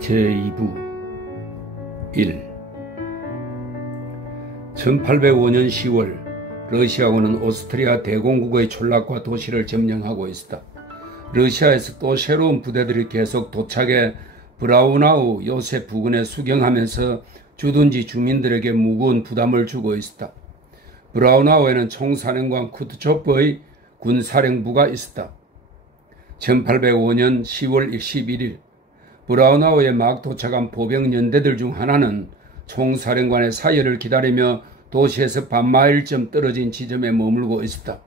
제2부 1. 1805년 10월 러시아군은 오스트리아 대공국의 촌락과 도시를 점령하고 있었다. 러시아에서 또 새로운 부대들이 계속 도착해 브라우나우 요셉 부근에 수경하면서 주둔지 주민들에게 무거운 부담을 주고 있었다. 브라우나우에는 총사령관 쿠트초프의 군사령부가 있었다. 1805년 10월 11일 브라우나우에 막 도착한 보병 연대들 중 하나는 총사령관의 사열을 기다리며 도시에서 반마일쯤 떨어진 지점에 머물고 있었다.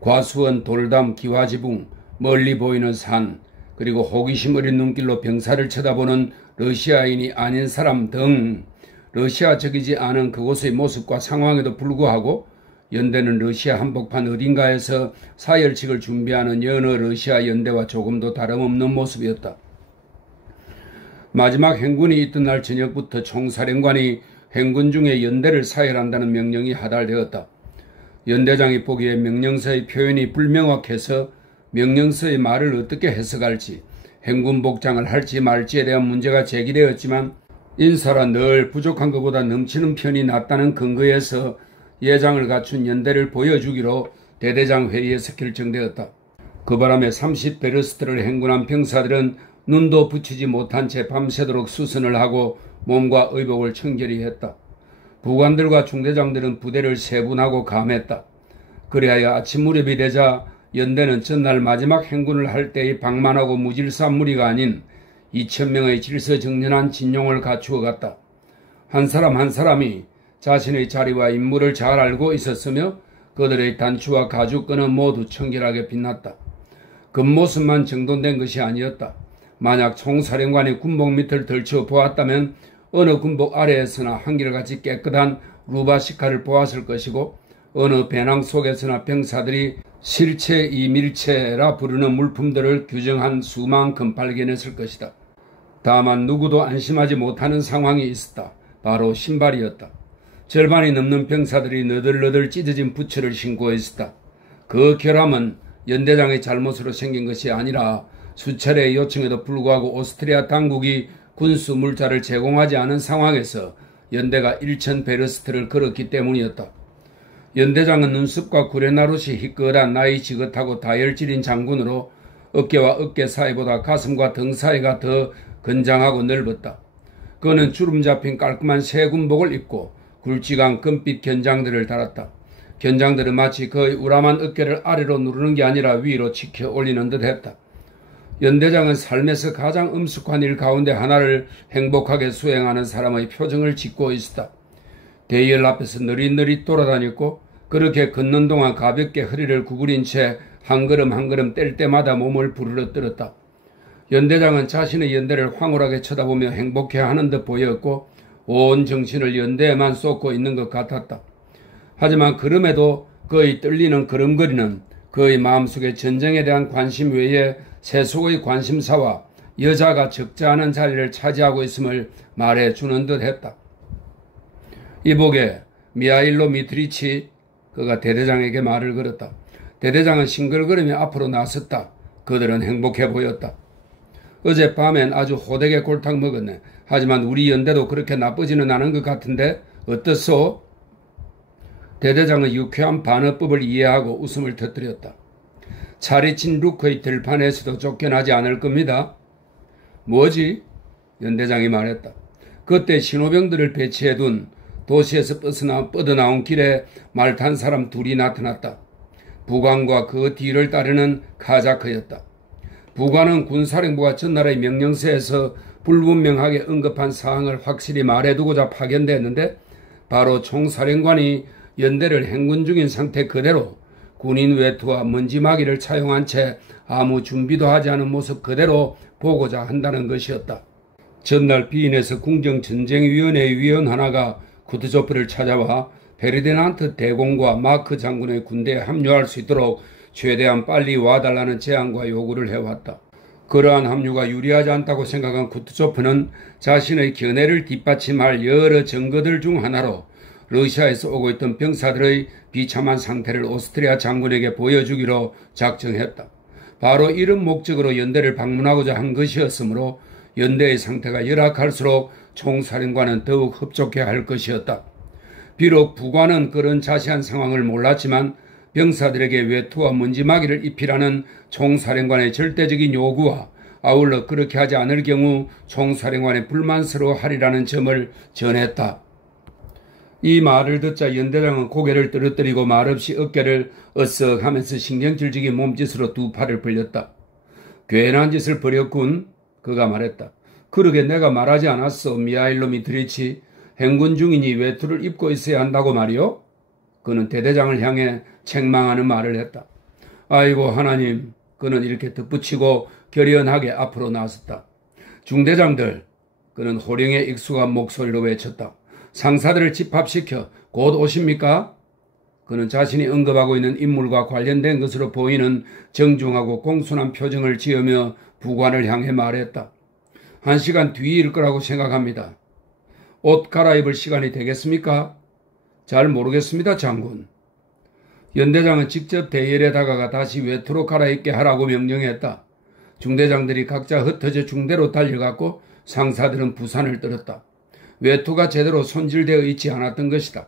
과수원, 돌담, 기와지붕, 멀리 보이는 산, 그리고 호기심 어린 눈길로 병사를 쳐다보는 러시아인이 아닌 사람 등 러시아적이지 않은 그곳의 모습과 상황에도 불구하고 연대는 러시아 한복판 어딘가에서 사열식을 준비하는 여느 러시아 연대와 조금도 다름없는 모습이었다. 마지막 행군이 있던 날 저녁부터 총사령관이 행군 중에 연대를 사열한다는 명령이 하달되었다. 연대장이 보기에 명령서의 표현이 불명확해서 명령서의 말을 어떻게 해석할지, 행군 복장을 할지 말지에 대한 문제가 제기되었지만 인사라 늘 부족한 것보다 넘치는 편이 낫다는 근거에서 예장을 갖춘 연대를 보여주기로 대대장 회의에서 결정되었다. 그 바람에 30베르스트를 행군한 병사들은 눈도 붙이지 못한 채 밤새도록 수선을 하고 몸과 의복을 청결히 했다. 부관들과 중대장들은 부대를 세분하고 감했다. 그리하여 아침 무렵이 되자 연대는 전날 마지막 행군을 할 때의 방만하고 무질서한 무리가 아닌 2000명의 질서정연한 진용을 갖추어 갔다. 한 사람 한 사람이 자신의 자리와 임무를 잘 알고 있었으며 그들의 단추와 가죽끈은 모두 청결하게 빛났다. 겉모습만 정돈된 것이 아니었다. 만약 총사령관이 군복 밑을 들쳐 보았다면 어느 군복 아래에서나 한결같이 깨끗한 루바시카를 보았을 것이고 어느 배낭 속에서나 병사들이 실체 이밀체라 부르는 물품들을 규정한 수만큼 발견했을 것이다. 다만 누구도 안심하지 못하는 상황이 있었다. 바로 신발이었다. 절반이 넘는 병사들이 너덜너덜 찢어진 부츠를 신고 있었다. 그 결함은 연대장의 잘못으로 생긴 것이 아니라 수차례의 요청에도 불구하고 오스트리아 당국이 군수 물자를 제공하지 않은 상황에서 연대가 1000베르스트를 걸었기 때문이었다. 연대장은 눈썹과 구레나룻이 희끗한 나이 지긋하고 다혈질인 장군으로 어깨와 어깨 사이보다 가슴과 등 사이가 더 건장하고 넓었다. 그는 주름 잡힌 깔끔한 새 군복을 입고 굵직한 금빛 견장들을 달았다. 견장들은 마치 그의 우람한 어깨를 아래로 누르는 게 아니라 위로 치켜 올리는 듯 했다. 연대장은 삶에서 가장 엄숙한 일 가운데 하나를 행복하게 수행하는 사람의 표정을 짓고 있었다. 대열 앞에서 느릿느릿 돌아다녔고 그렇게 걷는 동안 가볍게 허리를 구부린 채 한 걸음 한 걸음 뗄 때마다 몸을 부르러 떨었다. 연대장은 자신의 연대를 황홀하게 쳐다보며 행복해하는 듯 보였고 온 정신을 연대에만 쏟고 있는 것 같았다. 하지만 그럼에도 그의 떨리는 걸음걸이는 그의 마음속에 전쟁에 대한 관심 외에 세속의 관심사와 여자가 적지 않은 자리를 차지하고 있음을 말해주는 듯 했다. 이복에 미하일로 미트리치 그가 대대장에게 말을 걸었다. 대대장은 싱글거리며 앞으로 나섰다. 그들은 행복해 보였다. 어젯밤엔 아주 호되게 골탕 먹었네. 하지만 우리 연대도 그렇게 나쁘지는 않은 것 같은데 어떻소? 대대장은 유쾌한 반어법을 이해하고 웃음을 터뜨렸다. 차리친 루크의 들판에서도 쫓겨나지 않을 겁니다. 뭐지? 연대장이 말했다. 그때 신호병들을 배치해둔 도시에서 뻗어나온 길에 말 탄 사람 둘이 나타났다. 부관과 그 뒤를 따르는 카자크였다. 부관은 군사령부가 전날의 명령서에서 불분명하게 언급한 사항을 확실히 말해두고자 파견됐는데 바로 총사령관이 연대를 행군 중인 상태 그대로 군인 외투와 먼지막이를 차용한 채 아무 준비도 하지 않은 모습 그대로 보고자 한다는 것이었다. 전날 비인에서 궁정전쟁위원회의 위원 하나가 쿠트조프를 찾아와 베르디난트 대공과 마크 장군의 군대에 합류할 수 있도록 최대한 빨리 와달라는 제안과 요구를 해왔다. 그러한 합류가 유리하지 않다고 생각한 쿠트조프는 자신의 견해를 뒷받침할 여러 증거들 중 하나로 러시아에서 오고 있던 병사들의 비참한 상태를 오스트리아 장군에게 보여주기로 작정했다. 바로 이런 목적으로 연대를 방문하고자 한 것이었으므로 연대의 상태가 열악할수록 총사령관은 더욱 흡족해 할 것이었다. 비록 부관은 그런 자세한 상황을 몰랐지만 병사들에게 외투와 먼지막이를 입히라는 총사령관의 절대적인 요구와 아울러 그렇게 하지 않을 경우 총사령관의 불만스러워하리라는 점을 전했다. 이 말을 듣자 연대장은 고개를 떨어뜨리고 말없이 어깨를 어썩하면서 신경질적인 몸짓으로 두 팔을 벌렸다. 괜한 짓을 벌였군. 그가 말했다. 그러게 내가 말하지 않았어. 미하일 미트리치. 행군 중이니 외투를 입고 있어야 한다고 말이요? 그는 대대장을 향해 책망하는 말을 했다. 아이고 하나님. 그는 이렇게 덧붙이고 결연하게 앞으로 나섰다. 중대장들. 그는 호령에 익숙한 목소리로 외쳤다. 상사들을 집합시켜 곧 오십니까? 그는 자신이 언급하고 있는 인물과 관련된 것으로 보이는 정중하고 공손한 표정을 지으며 부관을 향해 말했다. 1시간 뒤일 거라고 생각합니다. 옷 갈아입을 시간이 되겠습니까? 잘 모르겠습니다, 장군. 연대장은 직접 대열에 다가가 다시 외투로 갈아입게 하라고 명령했다. 중대장들이 각자 흩어져 중대로 달려갔고 상사들은 부산을 떨었다. 외투가 제대로 손질되어 있지 않았던 것이다.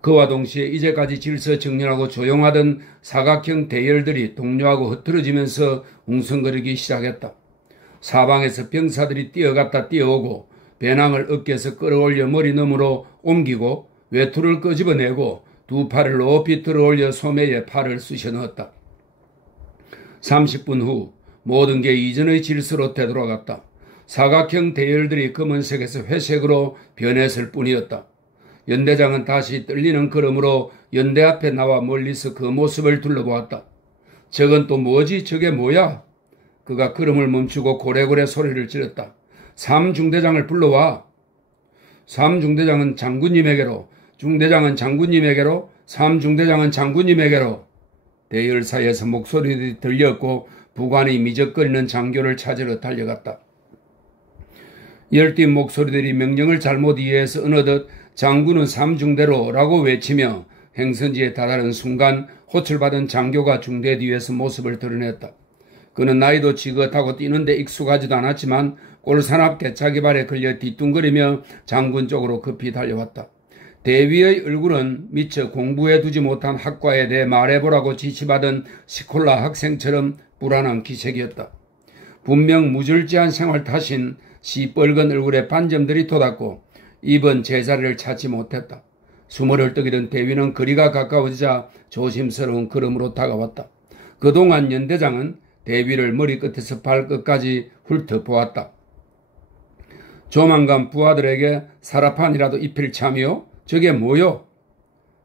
그와 동시에 이제까지 질서 정연하고 조용하던 사각형 대열들이 동요하고 흐트러지면서 웅성거리기 시작했다. 사방에서 병사들이 뛰어갔다 뛰어오고 배낭을 어깨에서 끌어올려 머리 너머로 옮기고 외투를 끄집어내고 두 팔을 높이 들어올려 소매에 팔을 쑤셔 넣었다. 30분 후 모든 게 이전의 질서로 되돌아갔다. 사각형 대열들이 검은색에서 회색으로 변했을 뿐이었다. 연대장은 다시 떨리는 걸음으로 연대 앞에 나와 멀리서 그 모습을 둘러보았다. 저건 또 뭐지? 저게 뭐야? 그가 걸음을 멈추고 고래고래 소리를 지렀다. 삼중대장을 불러와. 삼중대장은 장군님에게로, 중대장은 장군님에게로, 삼중대장은 장군님에게로. 대열 사이에서 목소리들이 들렸고 부관이 미적거리는 장교를 찾으러 달려갔다. 열띤 목소리들이 명령을 잘못 이해해서 어느덧 장군은 삼중대로 라고 외치며 행선지에 다다른 순간 호출받은 장교가 중대 뒤에서 모습을 드러냈다. 그는 나이도 지긋하고 뛰는데 익숙하지도 않았지만 꼴사납게 자기 발에 걸려 뒤뚱거리며 장군 쪽으로 급히 달려왔다. 대위의 얼굴은 미처 공부해두지 못한 학과에 대해 말해보라고 지시받은 시콜라 학생처럼 불안한 기색이었다. 분명 무절제한 생활 탓인 시뻘건 얼굴에 반점들이 돋았고 입은 제자리를 찾지 못했다. 숨을 헐떡이던 대위는 거리가 가까워지자 조심스러운 걸음으로 다가왔다. 그동안 연대장은 대위를 머리끝에서 발끝까지 훑어보았다. 조만간 부하들에게 사라판이라도 입힐 참이요? 저게 뭐요?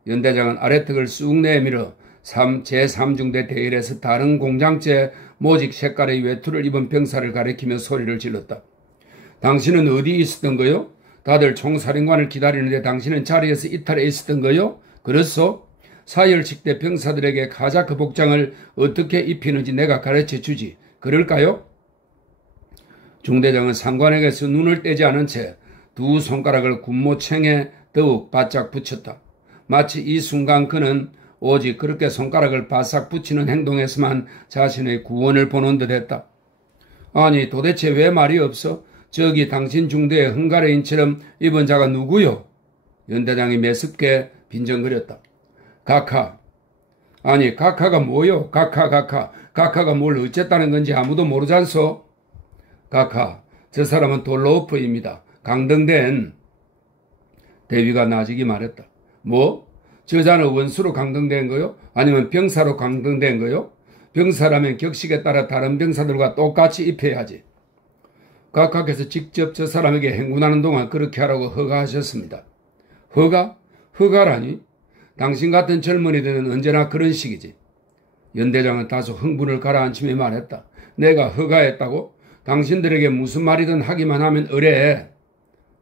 연대장은 아래턱을 쑥 내밀어 제3중대 대열에서 다른 공장제 모직 색깔의 외투를 입은 병사를 가리키며 소리를 질렀다. 당신은 어디 있었던 거요? 다들 총사령관을 기다리는데 당신은 자리에서 이탈해 있었던 거요? 그렇소? 사열식대 병사들에게 카자크 복장을 어떻게 입히는지 내가 가르쳐 주지. 그럴까요? 중대장은 상관에게서 눈을 떼지 않은 채 두 손가락을 군모챙에 더욱 바짝 붙였다. 마치 이 순간 그는 오직 그렇게 손가락을 바싹 붙이는 행동에서만 자신의 구원을 보는 듯 했다. 아니 도대체 왜 말이 없어? 저기 당신 중대의 헝가리인처럼 입은 자가 누구요? 연대장이 매섭게 빈정거렸다. 각하. 아니 각하가 뭐요? 각하가 뭘 어쨌다는 건지 아무도 모르잖소? 각하. 저 사람은 돌로우프입니다. 강등된. 대위가 나직이 말했다. 뭐? 저자는 원수로 강등된 거요? 아니면 병사로 강등된 거요? 병사라면 격식에 따라 다른 병사들과 똑같이 입혀야지. 각하께서 직접 저 사람에게 행군하는 동안 그렇게 하라고 허가하셨습니다. 허가? 허가라니? 당신 같은 젊은이들은 언제나 그런 식이지. 연대장은 다소 흥분을 가라앉히며 말했다. 내가 허가했다고? 당신들에게 무슨 말이든 하기만 하면 의뢰해.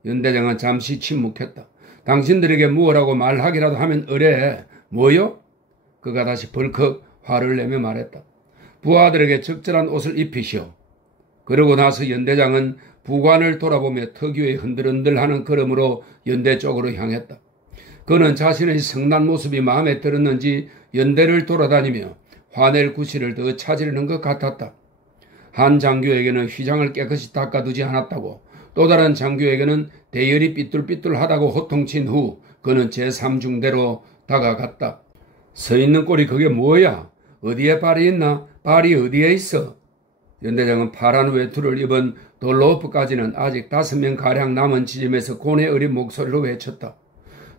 연대장은 잠시 침묵했다. 당신들에게 무엇라고 말하기라도 하면 의뢰해. 뭐요? 그가 다시 벌컥 화를 내며 말했다. 부하들에게 적절한 옷을 입히시오. 그러고 나서 연대장은 부관을 돌아보며 특유의 흔들흔들하는 걸음으로 연대 쪽으로 향했다. 그는 자신의 성난 모습이 마음에 들었는지 연대를 돌아다니며 화낼 구실을 더 찾으려는 것 같았다. 한 장교에게는 휘장을 깨끗이 닦아두지 않았다고, 또 다른 장교에게는 대열이 삐뚤삐뚤하다고 호통친 후 그는 제3중대로 다가갔다. 서 있는 꼴이 그게 뭐야? 어디에 발이 있나? 발이 어디에 있어? 연대장은 파란 외투를 입은 돌로프까지는 아직 5명가량 남은 지점에서 고뇌 어린 목소리로 외쳤다.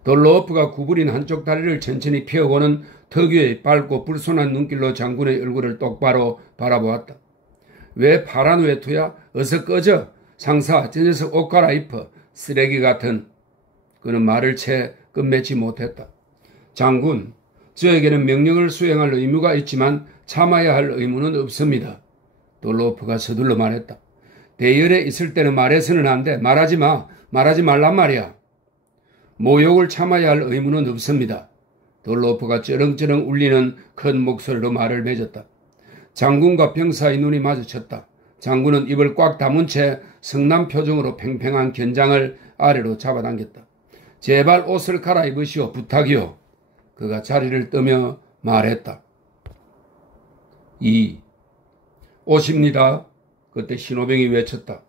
돌로프가 구부린 한쪽 다리를 천천히 펴고는 특유의 밝고 불손한 눈길로 장군의 얼굴을 똑바로 바라보았다. 왜 파란 외투야? 어서 꺼져. 상사, 저 녀석 옷 갈아입어. 쓰레기 같은. 그는 말을 채 끝맺지 못했다. 장군, 저에게는 명령을 수행할 의무가 있지만 참아야 할 의무는 없습니다. 돌로프가 서둘러 말했다. 대열에 있을 때는 말해서는 안 돼. 말하지 마. 말하지 말란 말이야. 모욕을 참아야 할 의무는 없습니다. 돌로프가 쩌렁쩌렁 울리는 큰 목소리로 말을 맺었다. 장군과 병사의 눈이 마주쳤다. 장군은 입을 꽉 다문 채 성남 표정으로 팽팽한 견장을 아래로 잡아당겼다. 제발 옷을 갈아입으시오. 부탁이오. 그가 자리를 뜨며 말했다. 2. 옷입니다. 그때 신호병이 외쳤다.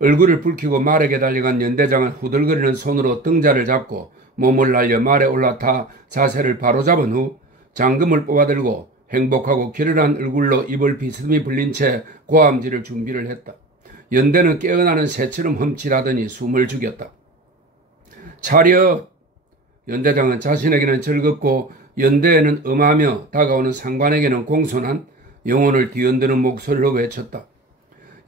얼굴을 붉히고 말에게 달려간 연대장은 후들거리는 손으로 등자를 잡고 몸을 날려 말에 올라타 자세를 바로잡은 후 장금을 뽑아들고 행복하고 결연한 얼굴로 입을 비스듬히 벌린 채 고함지를 준비를 했다. 연대는 깨어나는 새처럼 흠칫하더니 숨을 죽였다. 차렷! 연대장은 자신에게는 즐겁고 연대에는 엄하며 다가오는 상관에게는 공손한 영혼을 뒤흔드는 목소리로 외쳤다.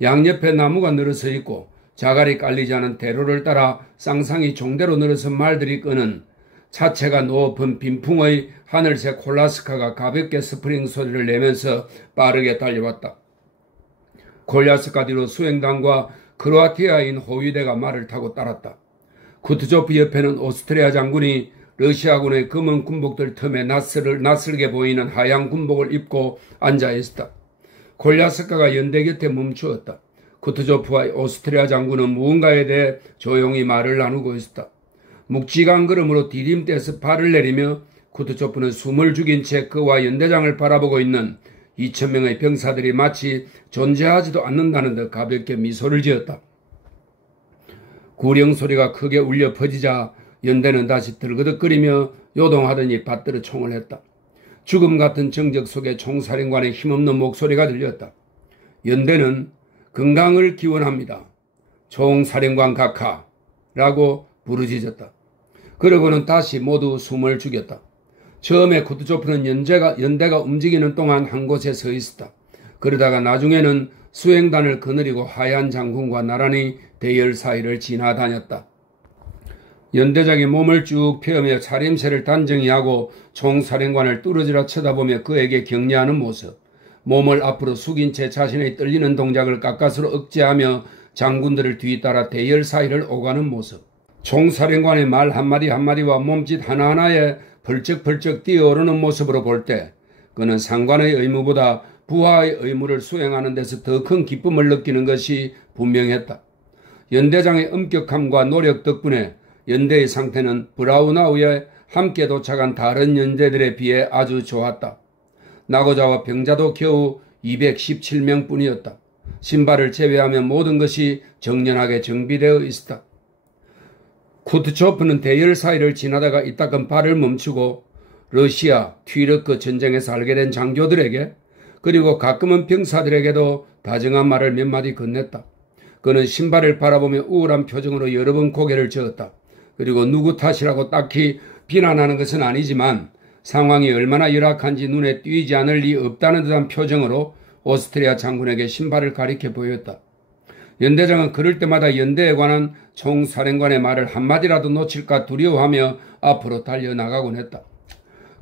양옆에 나무가 늘어서 있고 자갈이 깔리지 않은 대로를 따라 쌍쌍이 종대로 늘어선 말들이 끄는 차체가 높은 빈풍의 하늘색 콜라스카가 가볍게 스프링 소리를 내면서 빠르게 달려왔다. 콜라스카 뒤로 수행단과 크로아티아인 호위대가 말을 타고 따랐다. 쿠트조프 옆에는 오스트리아 장군이 러시아군의 검은 군복들 틈에 낯설게 보이는 하얀 군복을 입고 앉아 있었다. 콜라스카가 연대 곁에 멈추었다. 쿠트조프와 오스트리아 장군은 무언가에 대해 조용히 말을 나누고 있었다. 묵직한 걸음으로 디딤대에서 발을 내리며 쿠트조프는 숨을 죽인 채 그와 연대장을 바라보고 있는 2,000명의 병사들이 마치 존재하지도 않는다는 듯 가볍게 미소를 지었다. 구령 소리가 크게 울려 퍼지자 연대는 다시 들그덕거리며 요동하더니 받들어 총을 했다. 죽음 같은 정적 속에 총사령관의 힘없는 목소리가 들렸다. 연대는 건강을 기원합니다. 총사령관 각하라고 부르짖었다. 그러고는 다시 모두 숨을 죽였다. 처음에 쿠트조프는 연대가 움직이는 동안 한 곳에 서 있었다. 그러다가 나중에는 수행단을 거느리고 하얀 장군과 나란히 대열 사이를 지나다녔다. 연대장이 몸을 쭉 펴며 차림새를 단정히 하고 총사령관을 뚫어지라 쳐다보며 그에게 격려하는 모습, 몸을 앞으로 숙인 채 자신의 떨리는 동작을 가까스로 억제하며 장군들을 뒤따라 대열 사이를 오가는 모습, 총사령관의 말 한마디 한마디와 몸짓 하나하나에 벌쩍벌쩍 뛰어오르는 모습으로 볼 때 그는 상관의 의무보다 부하의 의무를 수행하는 데서 더 큰 기쁨을 느끼는 것이 분명했다. 연대장의 엄격함과 노력 덕분에 연대의 상태는 브라우나우에 함께 도착한 다른 연대들에 비해 아주 좋았다. 나고자와 병자도 겨우 217명뿐이었다. 신발을 제외하면 모든 것이 정연하게 정비되어 있었다. 쿠트초프는 대열 사이를 지나다가 이따금 발을 멈추고 러시아, 튀르크 전쟁에서 알게 된 장교들에게 그리고 가끔은 병사들에게도 다정한 말을 몇 마디 건넸다. 그는 신발을 바라보며 우울한 표정으로 여러 번 고개를 저었다. 그리고 누구 탓이라고 딱히 비난하는 것은 아니지만 상황이 얼마나 열악한지 눈에 띄지 않을 리 없다는 듯한 표정으로 오스트리아 장군에게 신발을 가리켜 보였다. 연대장은 그럴 때마다 연대에 관한 총사령관의 말을 한마디라도 놓칠까 두려워하며 앞으로 달려나가곤 했다.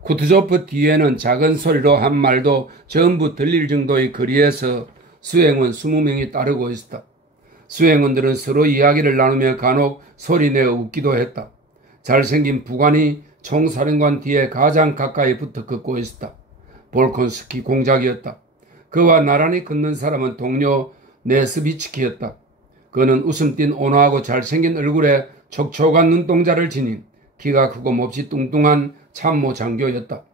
쿠트조프 뒤에는 작은 소리로 한 말도 전부 들릴 정도의 거리에서 수행원 20명이 따르고 있었다. 수행원들은 서로 이야기를 나누며 간혹 소리내어 웃기도 했다. 잘생긴 부관이 총사령관 뒤에 가장 가까이 붙어 걷고 있었다. 볼콘스키 공작이었다. 그와 나란히 걷는 사람은 동료 네스비츠키였다. 그는 웃음 띤 온화하고 잘생긴 얼굴에 촉촉한 눈동자를 지닌 키가 크고 몹시 뚱뚱한 참모 장교였다.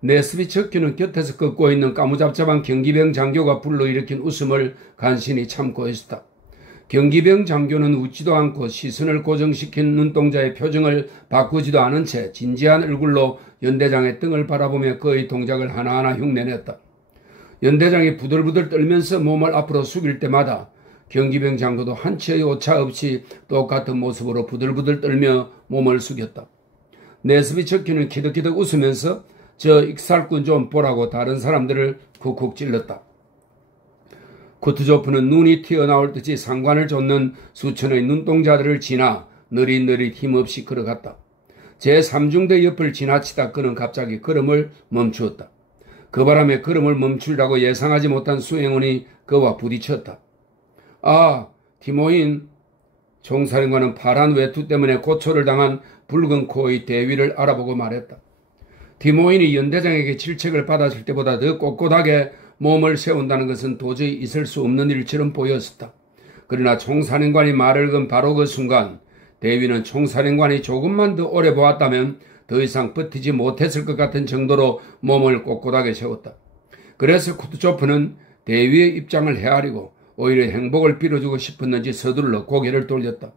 네스비 척기는 곁에서 걷고 있는 까무잡잡한 경기병 장교가 불러일으킨 웃음을 간신히 참고 있었다. 경기병 장교는 웃지도 않고 시선을 고정시킨 눈동자의 표정을 바꾸지도 않은 채 진지한 얼굴로 연대장의 등을 바라보며 그의 동작을 하나하나 흉내냈다. 연대장이 부들부들 떨면서 몸을 앞으로 숙일 때마다 경기병 장교도 한치의 오차 없이 똑같은 모습으로 부들부들 떨며 몸을 숙였다. 네스비 척기는 키득키득 웃으면서 저 익살꾼 좀 보라고 다른 사람들을 쿡쿡 찔렀다. 쿠트조프는 눈이 튀어나올 듯이 상관을 좇는 수천의 눈동자들을 지나 느릿느릿 힘없이 걸어갔다. 제3중대 옆을 지나치다 그는 갑자기 걸음을 멈추었다. 그 바람에 걸음을 멈추려고 예상하지 못한 수행원이 그와 부딪혔다. 아, 디모인. 총사령관은 파란 외투 때문에 고초를 당한 붉은 코의 대위를 알아보고 말했다. 디모인이 연대장에게 질책을 받았을 때보다 더 꼿꼿하게 몸을 세운다는 것은 도저히 있을 수 없는 일처럼 보였었다. 그러나 총사령관이 말을 건 바로 그 순간 대위는 총사령관이 조금만 더 오래 보았다면 더 이상 버티지 못했을 것 같은 정도로 몸을 꼿꼿하게 세웠다. 그래서 쿠트조프는 대위의 입장을 헤아리고 오히려 행복을 빌어주고 싶었는지 서둘러 고개를 돌렸다.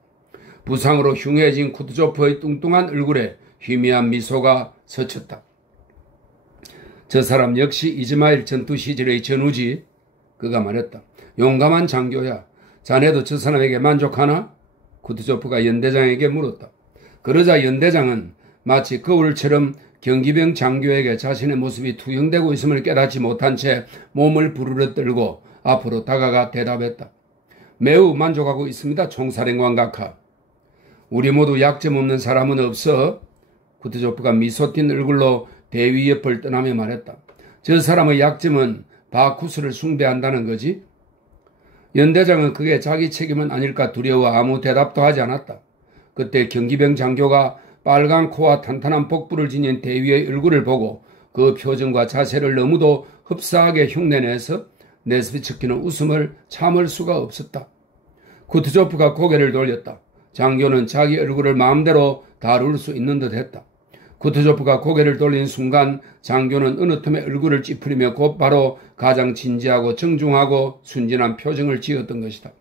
부상으로 흉해진 쿠트조프의 뚱뚱한 얼굴에 희미한 미소가 스쳤다. 저 사람 역시 이즈마일 전투 시절의 전우지. 그가 말했다. 용감한 장교야. 자네도 저 사람에게 만족하나? 쿠트조프가 연대장에게 물었다. 그러자 연대장은 마치 거울처럼 경기병 장교에게 자신의 모습이 투영되고 있음을 깨닫지 못한 채 몸을 부르르 떨고 앞으로 다가가 대답했다. 매우 만족하고 있습니다, 총사령관 각하. 우리 모두 약점 없는 사람은 없어? 쿠트조프가 미소 띤 얼굴로 대위 옆을 떠나며 말했다. 저 사람의 약점은 바쿠스를 숭배한다는 거지? 연대장은 그게 자기 책임은 아닐까 두려워 아무 대답도 하지 않았다. 그때 경기병 장교가 빨간 코와 탄탄한 복부를 지닌 대위의 얼굴을 보고 그 표정과 자세를 너무도 흡사하게 흉내내서 네스비 척기는 웃음을 참을 수가 없었다. 쿠트조프가 고개를 돌렸다. 장교는 자기 얼굴을 마음대로 다룰 수 있는 듯 했다. 쿠트조프가 고개를 돌린 순간 장교는 어느 틈에 얼굴을 찌푸리며 곧바로 가장 진지하고 정중하고 순진한 표정을 지었던 것이다.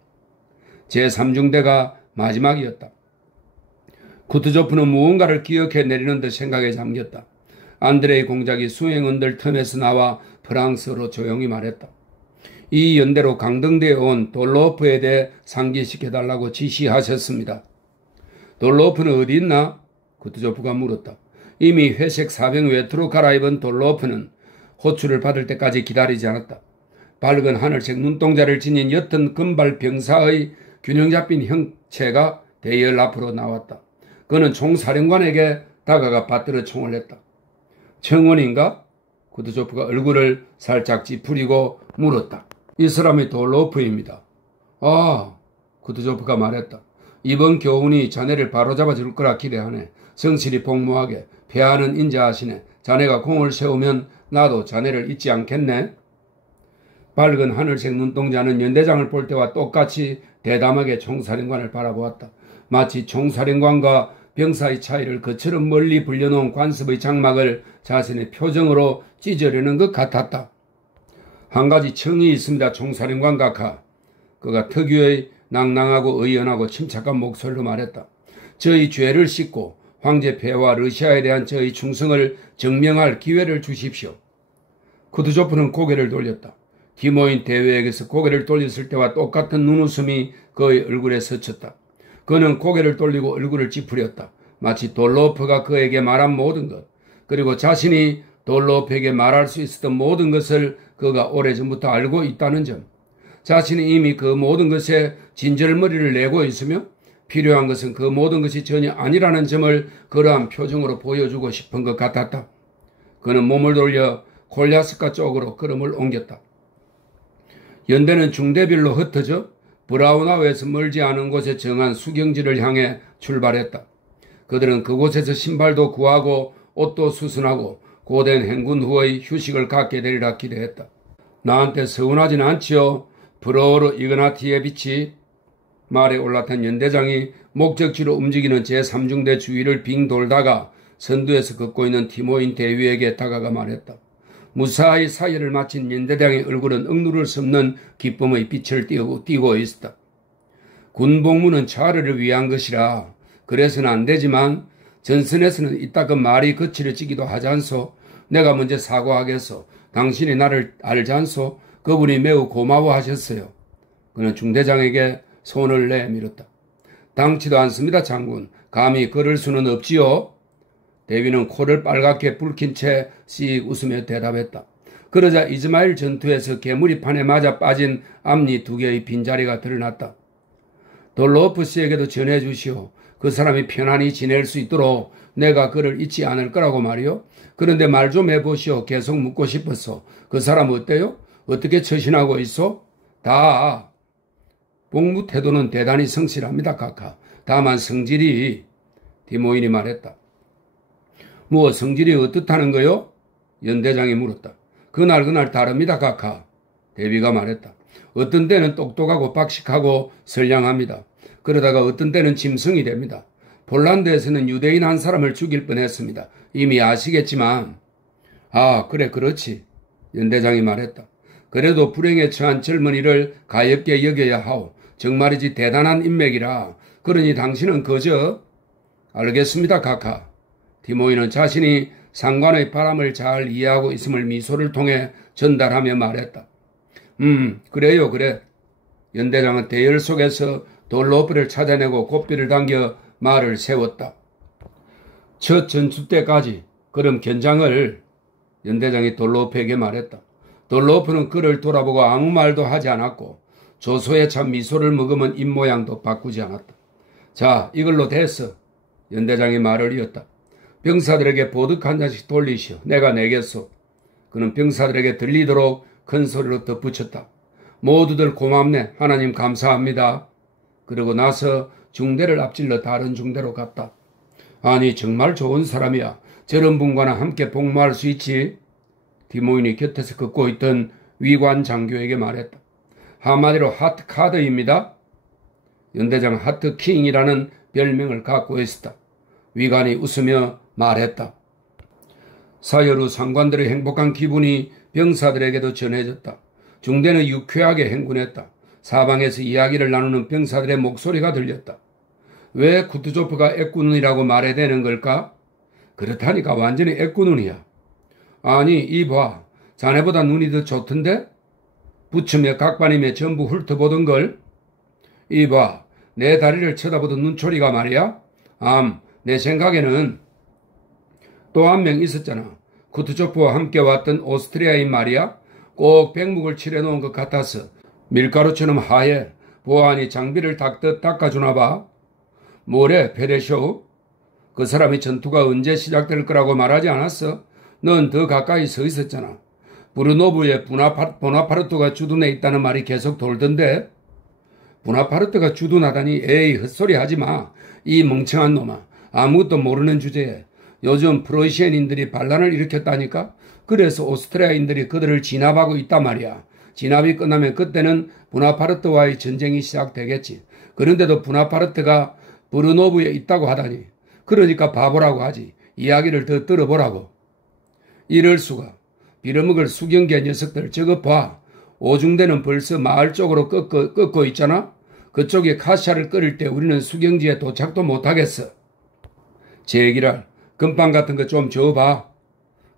제3중대가 마지막이었다. 쿠트조프는 무언가를 기억해 내리는 듯 생각에 잠겼다. 안드레이 공작이 수행원들 틈에서 나와 프랑스어로 조용히 말했다. 이 연대로 강등되어 온 돌로프에 대해 상기시켜달라고 지시하셨습니다. 돌로프는 어디 있나? 쿠트조프가 물었다. 이미 회색 사병 외투로 갈아입은 돌로프는 호출을 받을 때까지 기다리지 않았다. 밝은 하늘색 눈동자를 지닌 옅은 금발 병사의 균형 잡힌 형체가 대열 앞으로 나왔다. 그는 총사령관에게 다가가 받들어 총을 냈다. 청원인가? 쿠트조프가 얼굴을 살짝 찌푸리고 물었다. 이 사람이 돌로프입니다. 아, 쿠트조프가 말했다. 이번 교훈이 자네를 바로잡아 줄 거라 기대하네. 성실히 복무하게 폐하는 인자하시네. 자네가 공을 세우면 나도 자네를 잊지 않겠네. 밝은 하늘색 눈동자는 연대장을 볼 때와 똑같이 대담하게 총사령관을 바라보았다. 마치 총사령관과 병사의 차이를 그처럼 멀리 불려놓은 관습의 장막을 자신의 표정으로 찢으려는 것 같았다. 한 가지 청이 있습니다, 총사령관 각하. 그가 특유의 낭낭하고 의연하고 침착한 목소리로 말했다. 저희 죄를 씻고 황제 폐하와 러시아에 대한 저희 충성을 증명할 기회를 주십시오. 쿠트조프는 고개를 돌렸다. 디모인 대회에게서 고개를 돌렸을 때와 똑같은 눈웃음이 그의 얼굴에 스쳤다. 그는 고개를 돌리고 얼굴을 찌푸렸다. 마치 돌로프가 그에게 말한 모든 것, 그리고 자신이 돌로프에게 말할 수 있었던 모든 것을 그가 오래전부터 알고 있다는 점, 자신이 이미 그 모든 것에 진절머리를 내고 있으며 필요한 것은 그 모든 것이 전혀 아니라는 점을 그러한 표정으로 보여주고 싶은 것 같았다. 그는 몸을 돌려 콜야스카 쪽으로 걸음을 옮겼다. 연대는 중대별로 흩어져 브라우나우에서 멀지 않은 곳에 정한 수경지를 향해 출발했다. 그들은 그곳에서 신발도 구하고 옷도 수선하고 고된 행군 후의 휴식을 갖게 되리라 기대했다. 나한테 서운하진 않지요. 브로르 이그나티예비치. 말에 올라탄 연대장이 목적지로 움직이는 제3중대 주위를 빙 돌다가 선두에서 걷고 있는 티모인 대위에게 다가가 말했다. 무사히 사열을 마친 연대장의 얼굴은 억누를 수 없는 기쁨의 빛을 띠고 있었다. 군복무는 차르를 위한 것이라 그래서는 안 되지만 전선에서는 이따금 말이 거칠어지기도 하지 않소. 내가 먼저 사과하겠소. 당신이 나를 알지 않소. 그분이 매우 고마워하셨어요. 그는 중대장에게 손을 내밀었다. 당치도 않습니다, 장군. 감히 그럴 수는 없지요. 대위는 코를 빨갛게 붉힌 채 씩 웃으며 대답했다. 그러자 이즈마일 전투에서 개무리판에 맞아 빠진 앞니 2개의 빈자리가 드러났다. 돌로프 씨에게도 전해주시오. 그 사람이 편안히 지낼 수 있도록 내가 그를 잊지 않을 거라고 말이요. 그런데 말 좀 해보시오. 계속 묻고 싶었어. 그 사람 어때요? 어떻게 처신하고 있어? 다 복무 태도는 대단히 성실합니다, 카카. 다만 성질이... 티모인이 말했다. 뭐 성질이 어떻다는 거요? 연대장이 물었다. 그날 다릅니다, 카카. 대비가 말했다. 어떤 때는 똑똑하고 박식하고 선량합니다. 그러다가 어떤 때는 짐승이 됩니다. 폴란드에서는 유대인 한 사람을 죽일 뻔했습니다. 이미 아시겠지만. 아, 그래, 그렇지. 연대장이 말했다. 그래도 불행에 처한 젊은이를 가엾게 여겨야 하오. 정말이지 대단한 인맥이라. 그러니 당신은 그저... 알겠습니다, 카카. 티모이는 자신이 상관의 바람을 잘 이해하고 있음을 미소를 통해 전달하며 말했다. 그래요, 그래. 연대장은 대열 속에서 돌로프를 찾아내고 고삐를 당겨 말을 세웠다. 첫 전투 때까지 그럼 견장을... 연대장이 돌로프에게 말했다. 돌로프는 그를 돌아보고 아무 말도 하지 않았고 조소에 찬 미소를 머금은 입모양도 바꾸지 않았다. 자, 이걸로 됐어. 연대장이 말을 이었다. 병사들에게 보드 한 잔씩 돌리시오. 내가 내겠소. 그는 병사들에게 들리도록 큰 소리로 덧붙였다. 모두들 고맙네. 하나님 감사합니다. 그러고 나서 중대를 앞질러 다른 중대로 갔다. 아니 정말 좋은 사람이야. 저런 분과는 함께 복무할 수 있지. 티모인이 곁에서 걷고 있던 위관 장교에게 말했다. 한마디로 하트카드입니다. 연대장 하트킹이라는 별명을 갖고 있었다. 위관이 웃으며 말했다. 사열 후 상관들의 행복한 기분이 병사들에게도 전해졌다. 중대는 유쾌하게 행군했다. 사방에서 이야기를 나누는 병사들의 목소리가 들렸다. 왜 쿠트조프가 애꾸눈이라고 말해야 되는 걸까? 그렇다니까 완전히 애꾸눈이야. 아니 이봐. 자네보다 눈이 더 좋던데? 부처며 각반이며 전부 훑어보던걸. 이봐. 내 다리를 쳐다보던 눈초리가 말이야. 내 생각에는 또 한 명 있었잖아. 쿠트조프와 함께 왔던 오스트리아인 말이야. 꼭 백묵을 칠해놓은 것 같아서 밀가루처럼 하얘. 보아하니 장비를 닦듯 닦아주나 봐. 뭐래 페레쇼? 그 사람이 전투가 언제 시작될 거라고 말하지 않았어? 넌 더 가까이 서 있었잖아. 브르노브에 보나파르트가 주둔해 있다는 말이 계속 돌던데. 보나파르트가 주둔하다니 에이 헛소리 하지마. 이 멍청한 놈아. 아무것도 모르는 주제에 요즘 프로이시안인들이 반란을 일으켰다니까. 그래서 오스트리아인들이 그들을 진압하고 있단 말이야. 진압이 끝나면 그때는 보나파르트와의 전쟁이 시작되겠지. 그런데도 보나파르트가 브르노브에 있다고 하다니. 그러니까 바보라고 하지. 이야기를 더 들어보라고. 이럴 수가. 빌어먹을 수경계 녀석들 저거 봐. 오중대는 벌써 마을 쪽으로 꺾고 있잖아. 그쪽에 카샤를 끓일 때 우리는 수경지에 도착도 못하겠어. 제기랄 금방 같은 거 좀 줘봐.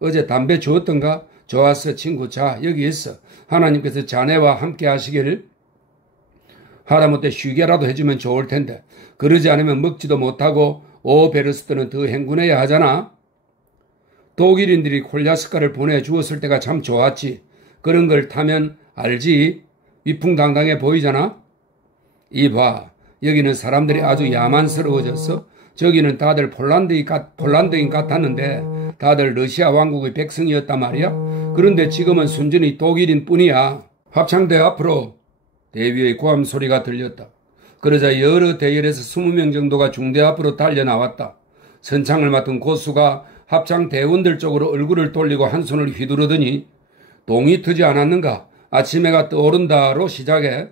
어제 담배 주었던가? 좋았어 친구. 자 여기 있어. 하나님께서 자네와 함께 하시기를. 하다못해 쉬게라도 해주면 좋을 텐데 그러지 않으면 먹지도 못하고 오베르스트는 더 행군해야 하잖아. 독일인들이 콜야스카를 보내주었을 때가 참 좋았지. 그런 걸 타면 알지. 위풍당당해 보이잖아. 이봐 여기는 사람들이 아주 야만스러워졌어. 저기는 다들 폴란드인 같았는데 다들 러시아 왕국의 백성이었단 말이야. 그런데 지금은 순전히 독일인 뿐이야. 합창대 앞으로. 대위의 고함 소리가 들렸다. 그러자 여러 대열에서 20명 정도가 중대 앞으로 달려나왔다. 선창을 맡은 고수가 합창 대원들 쪽으로 얼굴을 돌리고 한 손을 휘두르더니 동이 트지 않았는가? 아침해가 떠오른다로 시작해.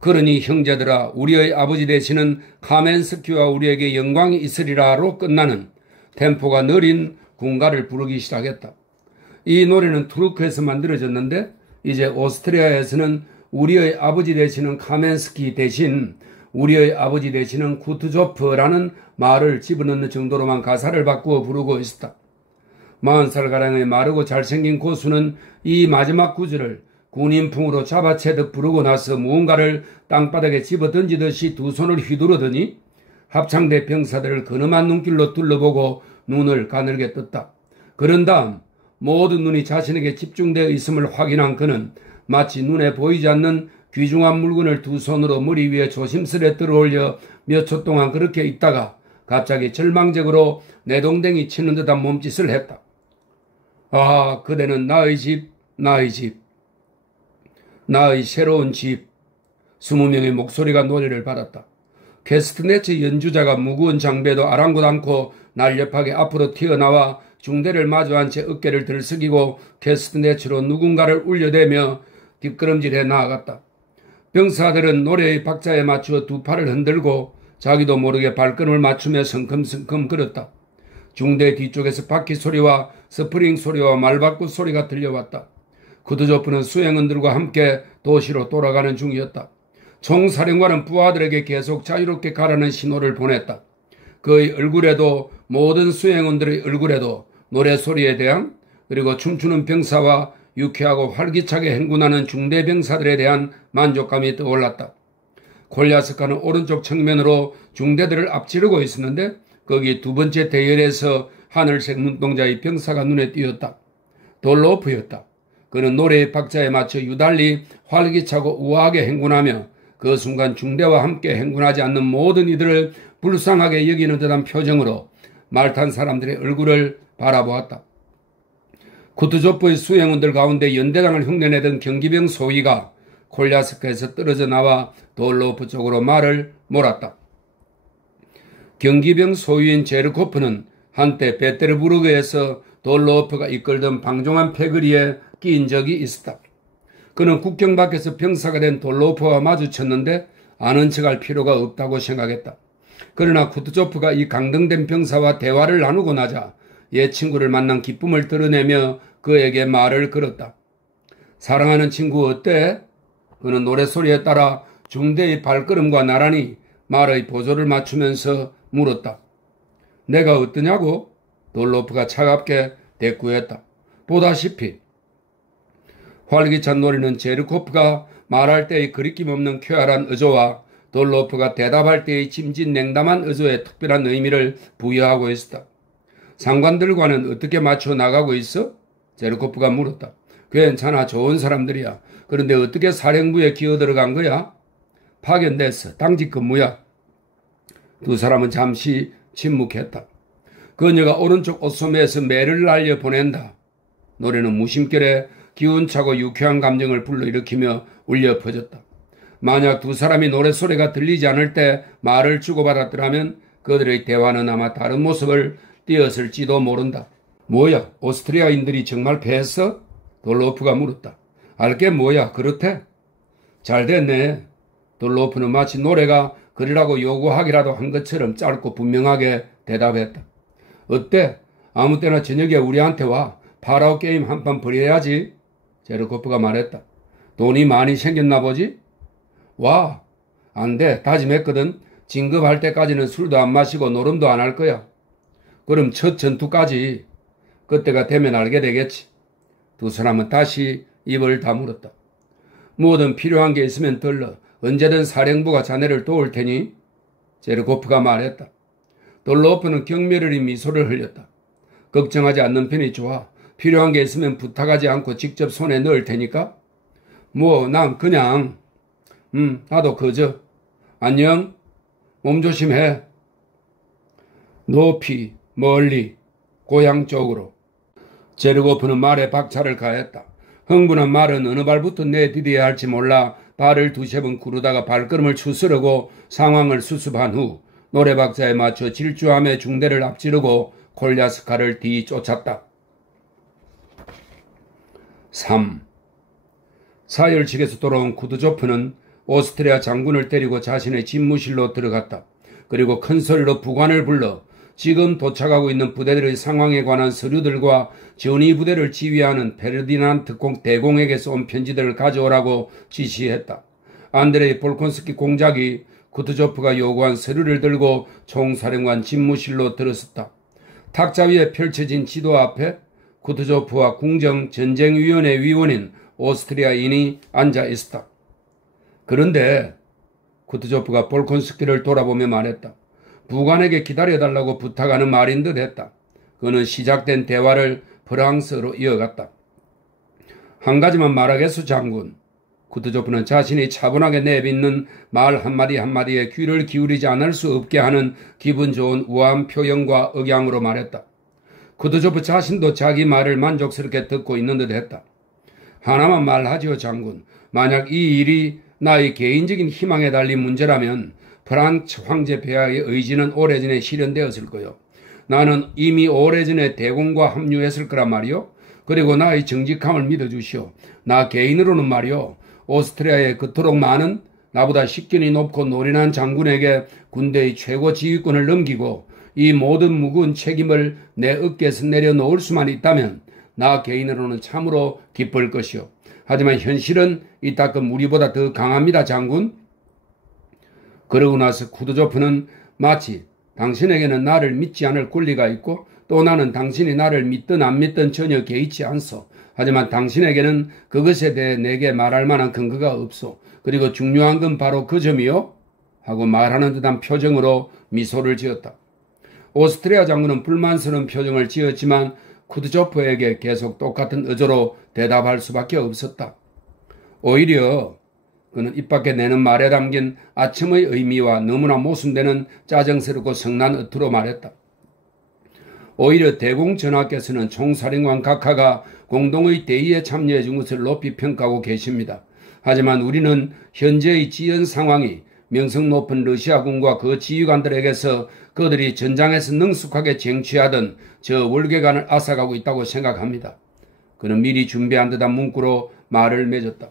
그러니 형제들아 우리의 아버지 되시는 카멘스키와 우리에게 영광이 있으리라로 끝나는 템포가 느린 군가를 부르기 시작했다. 이 노래는 투르크에서 만들어졌는데 이제 오스트리아에서는 우리의 아버지 되시는 카멘스키 대신 우리의 아버지 되시는 쿠트조프라는 말을 집어넣는 정도로만 가사를 바꾸어 부르고 있었다. 40살가량의 마르고 잘생긴 고수는 이 마지막 구절을 군인풍으로 잡아채듯 부르고 나서 무언가를 땅바닥에 집어던지듯이 두 손을 휘두르더니 합창대 병사들을 근엄한 눈길로 둘러보고 눈을 가늘게 떴다. 그런 다음 모든 눈이 자신에게 집중되어 있음을 확인한 그는 마치 눈에 보이지 않는 귀중한 물건을 두 손으로 머리 위에 조심스레 들어올려 몇 초 동안 그렇게 있다가 갑자기 절망적으로 내동댕이 치는 듯한 몸짓을 했다. 아, 그대는 나의 집, 나의 집, 나의 새로운 집. 20명의 목소리가 노래를 받았다. 캐스트네츠 연주자가 무거운 장배도 아랑곳 않고 날렵하게 앞으로 튀어나와 중대를 마주한 채 어깨를 들썩이고 캐스트네츠로 누군가를 울려대며 뒷걸음질해 나아갔다. 병사들은 노래의 박자에 맞추어 두 팔을 흔들고 자기도 모르게 발걸음을 맞추며 성큼성큼 걸었다. 중대 뒤쪽에서 바퀴 소리와 스프링 소리와 말바꾸 소리가 들려왔다. 쿠트조프는 수행원들과 함께 도시로 돌아가는 중이었다. 총사령관은 부하들에게 계속 자유롭게 가라는 신호를 보냈다. 그의 얼굴에도 모든 수행원들의 얼굴에도 노래소리에 대한 그리고 춤추는 병사와 유쾌하고 활기차게 행군하는 중대 병사들에 대한 만족감이 떠올랐다. 골리아스카는 오른쪽 측면으로 중대들을 앞지르고 있었는데 거기 두 번째 대열에서 하늘색 눈동자의 병사가 눈에 띄었다. 돌로프였다. 그는 노래의 박자에 맞춰 유달리 활기차고 우아하게 행군하며 그 순간 중대와 함께 행군하지 않는 모든 이들을 불쌍하게 여기는 듯한 표정으로 말탄 사람들의 얼굴을 바라보았다. 쿠트조프의 수행원들 가운데 연대장을 흉내내던 경기병 소위가 콜리아스카에서 떨어져 나와 돌로프 쪽으로 말을 몰았다. 경기병 소위인 제르코프는 한때 베테르부르크에서 돌로프가 이끌던 방종한 패거리에 끼인 적이 있었다. 그는 국경 밖에서 병사가 된 돌로프와 마주쳤는데 아는 척할 필요가 없다고 생각했다. 그러나 쿠트조프가 이 강등된 병사와 대화를 나누고 나자 옛 친구를 만난 기쁨을 드러내며 그에게 말을 걸었다. 사랑하는 친구 어때? 그는 노래소리에 따라 중대의 발걸음과 나란히 말의 보조를 맞추면서 물었다. 내가 어떠냐고? 돌로프가 차갑게 대꾸했다. 보다시피 활기찬 노래는 제르코프가 말할 때의 그리낌 없는 쾌활한 어조와 돌로프가 대답할 때의 짐진 냉담한 어조에 특별한 의미를 부여하고 있었다. 상관들과는 어떻게 맞춰 나가고 있어? 제르코프가 물었다. 괜찮아, 좋은 사람들이야. 그런데 어떻게 사령부에 기어들어간 거야? 파견됐어. 당직 근무야. 두 사람은 잠시 침묵했다. 그녀가 오른쪽 옷소매에서 매를 날려 보낸다. 노래는 무심결에 기운차고 유쾌한 감정을 불러일으키며 울려 퍼졌다. 만약 두 사람이 노래소리가 들리지 않을 때 말을 주고받았더라면 그들의 대화는 아마 다른 모습을 띄었을지도 모른다. 뭐야, 오스트리아인들이 정말 패했어? 돌로프가 물었다. 알게 뭐야, 그렇대? 잘 됐네. 돌로프는 마치 노래가 그리라고 요구하기라도 한 것처럼 짧고 분명하게 대답했다. 어때? 아무 때나 저녁에 우리한테 와. 파라오 게임 한 판 벌여야지. 제르코프가 말했다. 돈이 많이 생겼나 보지? 와. 안 돼. 다짐했거든. 진급할 때까지는 술도 안 마시고 노름도 안 할 거야. 그럼 첫 전투까지. 그때가 되면 알게 되겠지. 두 사람은 다시 입을 다물었다. 뭐든 필요한 게 있으면 들러. 언제든 사령부가 자네를 도울 테니. 제르코프가 말했다. 돌로프는 경멸의 미소를 흘렸다. 걱정하지 않는 편이 좋아. 필요한 게 있으면 부탁하지 않고 직접 손에 넣을 테니까. 뭐 난 그냥 나도 그저. 안녕. 몸 조심해. 높이 멀리 고향 쪽으로. 제르코프는 말에 박차를 가했다. 흥분한 말은 어느 발부터 내디뎌야 할지 몰라 발을 두세 번 구르다가 발걸음을 추스르고 상황을 수습한 후 노래박자에 맞춰 질주하며 중대를 앞지르고 콜리아스카를 뒤쫓았다. 3. 사열직에서 돌아온 쿠트조프는 오스트리아 장군을 데리고 자신의 집무실로 들어갔다. 그리고 큰 소리로 부관을 불러 지금 도착하고 있는 부대들의 상황에 관한 서류들과 전위 부대를 지휘하는 페르디난트 대공에게서 온 편지들을 가져오라고 지시했다. 안드레이 볼콘스키 공작이 쿠투조프가 요구한 서류를 들고 총사령관 집무실로 들어섰다. 탁자 위에 펼쳐진 지도 앞에 쿠투조프와 궁정전쟁위원회 위원인 오스트리아인이 앉아 있었다. 그런데 쿠투조프가 볼콘스키를 돌아보며 말했다. 부관에게 기다려달라고 부탁하는 말인 듯 했다. 그는 시작된 대화를 프랑스어로 이어갔다. 한 가지만 말하겠소, 장군. 쿠투조프는 자신이 차분하게 내뱉는 말 한마디 한마디에 귀를 기울이지 않을 수 없게 하는 기분 좋은 우아한 표현과 억양으로 말했다. 쿠투조프 자신도 자기 말을 만족스럽게 듣고 있는 듯 했다. 하나만 말하지요, 장군. 만약 이 일이 나의 개인적인 희망에 달린 문제라면 프란츠 황제 폐하의 의지는 오래전에 실현되었을 거요. 나는 이미 오래전에 대공과 합류했을 거란 말이요. 그리고 나의 정직함을 믿어주시오. 나 개인으로는 말이요. 오스트리아에 그토록 많은 나보다 식견이 높고 노련한 장군에게 군대의 최고 지휘권을 넘기고 이 모든 무거운 책임을 내 어깨에서 내려놓을 수만 있다면 나 개인으로는 참으로 기쁠 것이요. 하지만 현실은 이따금 우리보다 더 강합니다, 장군. 그러고 나서 쿠투조프는 마치 당신에게는 나를 믿지 않을 권리가 있고 또 나는 당신이 나를 믿든 안 믿든 전혀 개의치 않소. 하지만 당신에게는 그것에 대해 내게 말할 만한 근거가 없소. 그리고 중요한 건 바로 그 점이요. 하고 말하는 듯한 표정으로 미소를 지었다. 오스트리아 장군은 불만스러운 표정을 지었지만 쿠투조프에게 계속 똑같은 어조로 대답할 수밖에 없었다. 오히려 그는 입 밖에 내는 말에 담긴 아첨의 의미와 너무나 모순되는 짜증스럽고 성난 어투로 말했다. 오히려 대공 전하께서는 총사령관 각하가 공동의 대의에 참여해 준 것을 높이 평가하고 계십니다. 하지만 우리는 현재의 지연 상황이 명성 높은 러시아군과 그 지휘관들에게서 그들이 전장에서 능숙하게 쟁취하던 저 월계관을 앗아가고 있다고 생각합니다. 그는 미리 준비한 듯한 문구로 말을 맺었다.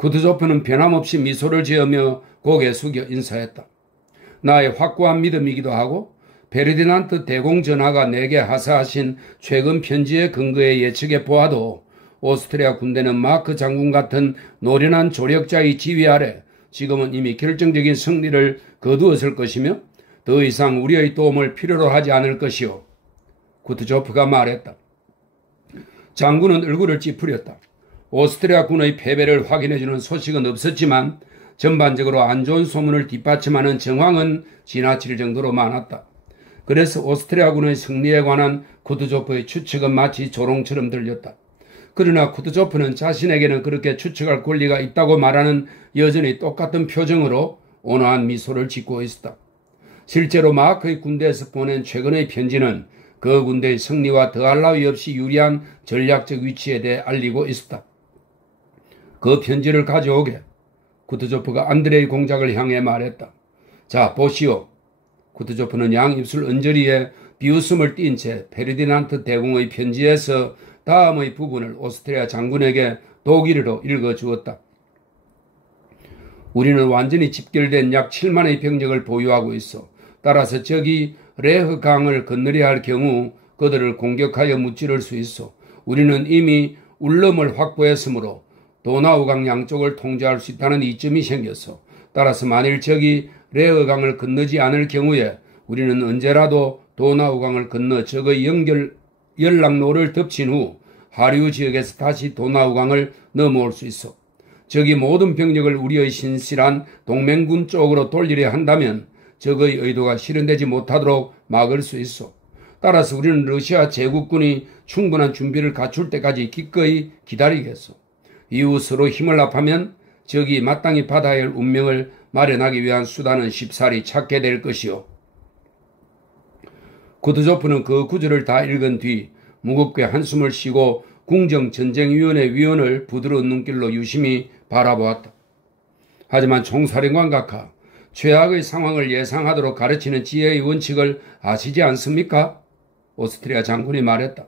쿠투조프는 변함없이 미소를 지으며 고개 숙여 인사했다. 나의 확고한 믿음이기도 하고 페르디난트 대공 전하가 내게 하사하신 최근 편지의 근거에 예측해 보아도 오스트리아 군대는 마크 장군 같은 노련한 조력자의 지휘 아래 지금은 이미 결정적인 승리를 거두었을 것이며 더 이상 우리의 도움을 필요로 하지 않을 것이요. 쿠투조프가 말했다. 장군은 얼굴을 찌푸렸다. 오스트리아 군의 패배를 확인해주는 소식은 없었지만 전반적으로 안 좋은 소문을 뒷받침하는 정황은 지나칠 정도로 많았다. 그래서 오스트리아 군의 승리에 관한 쿠투조프의 추측은 마치 조롱처럼 들렸다. 그러나 쿠투조프는 자신에게는 그렇게 추측할 권리가 있다고 말하는 여전히 똑같은 표정으로 온화한 미소를 짓고 있었다. 실제로 마크의 군대에서 보낸 최근의 편지는 그 군대의 승리와 더할 나위 없이 유리한 전략적 위치에 대해 알리고 있었다. 그 편지를 가져오게. 쿠투조프가 안드레이 공작을 향해 말했다. 자, 보시오. 쿠투조프는 양 입술 언저리에 비웃음을 띤 채 페르디난트 대공의 편지에서 다음의 부분을 오스트리아 장군에게 독일어로 읽어주었다. 우리는 완전히 집결된 약 7만의 병력을 보유하고 있어. 따라서 적이 레흐강을 건너려 할 경우 그들을 공격하여 무찌를 수 있어. 우리는 이미 울럼을 확보했으므로 도나우강 양쪽을 통제할 수 있다는 이점이 생겼어. 따라서 만일 적이 레흐강을 건너지 않을 경우에 우리는 언제라도 도나우강을 건너 적의 연락로를 덮친 후 하류 지역에서 다시 도나우강을 넘어올 수 있어. 적이 모든 병력을 우리의 신실한 동맹군 쪽으로 돌리려 한다면 적의 의도가 실현되지 못하도록 막을 수 있어. 따라서 우리는 러시아 제국군이 충분한 준비를 갖출 때까지 기꺼이 기다리겠어. 이후 서로 힘을 합하면 적이 마땅히 받아야 할 운명을 마련하기 위한 수단은 쉽사리 찾게 될 것이요. 쿠투조프는 그 구절을 다 읽은 뒤 무겁게 한숨을 쉬고 궁정전쟁위원회 위원을 부드러운 눈길로 유심히 바라보았다. 하지만 총사령관 각하, 최악의 상황을 예상하도록 가르치는 지혜의 원칙을 아시지 않습니까? 오스트리아 장군이 말했다.